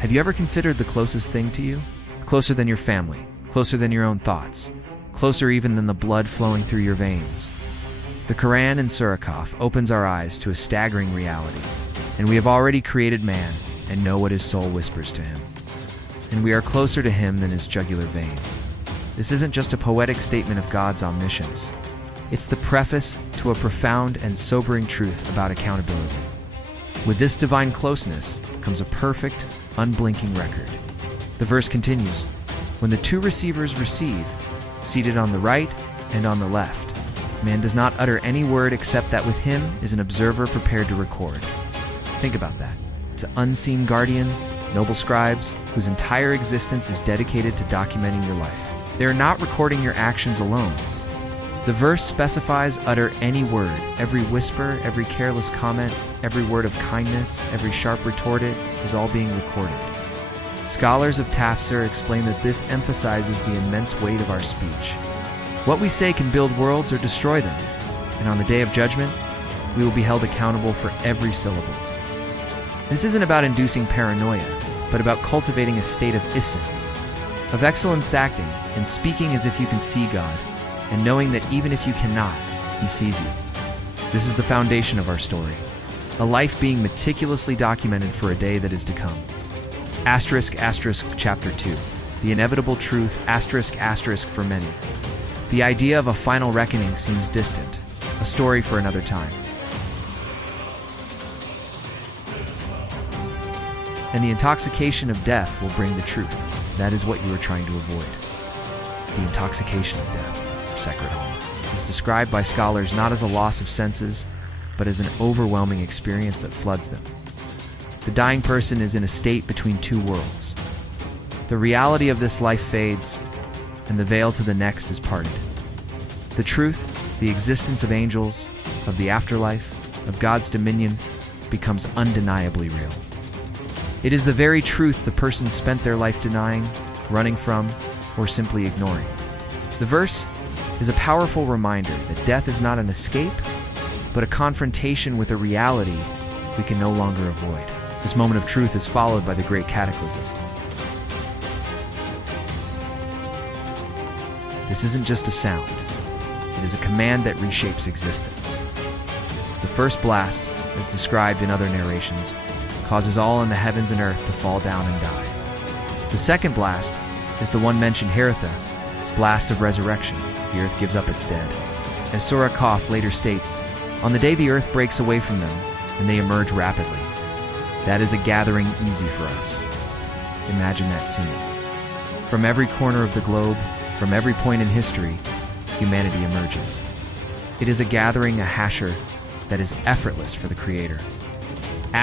Have you ever considered the closest thing to you? Closer than your family, closer than your own thoughts, closer even than the blood flowing through your veins. The Quran in Surah Qaf opens our eyes to a staggering reality, and we have already created man and know what his soul whispers to him. And we are closer to him than his jugular vein. This isn't just a poetic statement of God's omniscience. It's the preface to a profound and sobering truth about accountability. With this divine closeness comes a perfect, unblinking record. The verse continues, "When the two receivers receive, seated on the right and on the left, man does not utter any word except that with him is an observer prepared to record." Think about that. To unseen guardians, noble scribes, whose entire existence is dedicated to documenting your life. They are not recording your actions alone. The verse specifies utter any word, every whisper, every careless comment, every word of kindness, every sharp retort is all being recorded. Scholars of Tafsir explain that this emphasizes the immense weight of our speech. What we say can build worlds or destroy them, and on the day of judgment, we will be held accountable for every syllable. This isn't about inducing paranoia, but about cultivating a state of ism, of excellence acting and speaking as if you can see God, and knowing that even if you cannot, He sees you. This is the foundation of our story, a life being meticulously documented for a day that is to come. *** Chapter 2. The inevitable truth ** for many. The idea of a final reckoning seems distant, a story for another time. And the intoxication of death will bring the truth. That is what you are trying to avoid. The intoxication of death, Sakrat, is described by scholars not as a loss of senses, but as an overwhelming experience that floods them. The dying person is in a state between two worlds. The reality of this life fades, and the veil to the next is parted. The truth, the existence of angels, of the afterlife, of God's dominion, becomes undeniably real. It is the very truth the person spent their life denying, running from, or simply ignoring. The verse is a powerful reminder that death is not an escape, but a confrontation with a reality we can no longer avoid. This moment of truth is followed by the great cataclysm. This isn't just a sound. It is a command that reshapes existence. The first blast, as described in other narrations, causes all in the heavens and earth to fall down and die. The second blast is the one mentioned Heritha, blast of resurrection. The earth gives up its dead. As Surah Qaf later states, on the day the earth breaks away from them, and they emerge rapidly. That is a gathering easy for us. Imagine that scene. From every corner of the globe, from every point in history, humanity emerges. It is a gathering, a hasher, that is effortless for the Creator. ***,